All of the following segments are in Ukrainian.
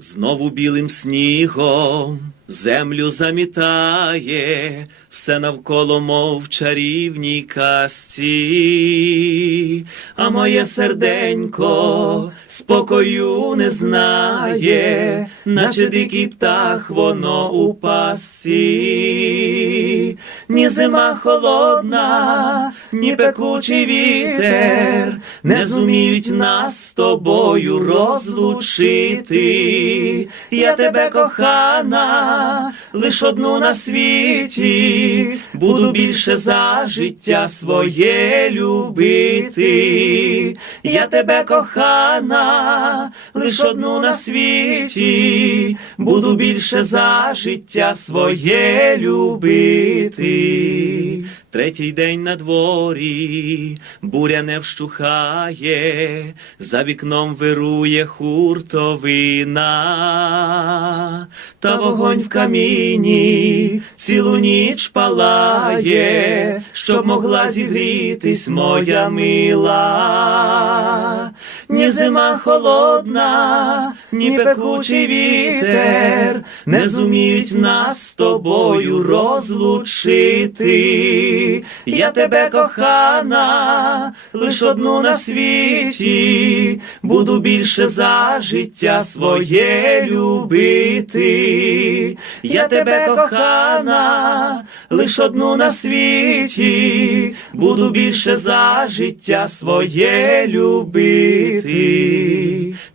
Знову білим снігом землю замітає, все навколо, мов чарівній казці, а моє серденько спокою не знає, наче дикий птах воно у пасці. Ні зима холодна, ні пекучий вітер не зуміють нас з тобою розлучити. Я тебе кохана, лиш одну на світі, буду більше за життя своє любити. Я тебе кохана, лиш одну на світі, буду більше за життя своє любити. Третій день на дворі, буря не вщухає, за вікном вирує хуртовина, та вогонь в каміні цілу ніч палає, щоб могла зігрітись моя мила. Ні зима холодна, ні пекучий вітер не зуміють нас з тобою розлучити. Я тебе кохана, лиш одну на світі, буду більше за життя своє любити. Я тебе кохана, лиш одну на світі, буду більше за життя своє любити.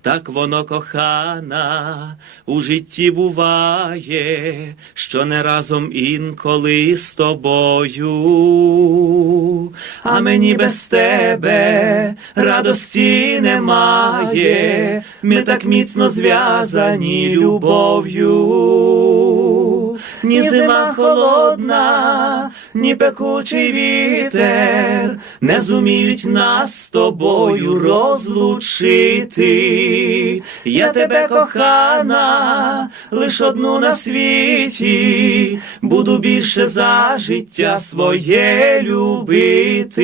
Так воно кохана у житті буває, що не разом інколи з тобою, а мені без тебе радості немає, ми так міцно зв'язані любов'ю. Ні зима холодна, ні пекучий вітер не зуміють нас з тобою розлучити. Я тебе кохана, лиш одну на світі, буду більше за життя своє любити.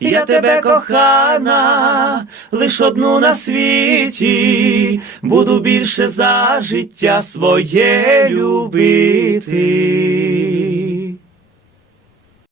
Я тебе кохана, лиш одну на світі, буду більше за життя своє любити.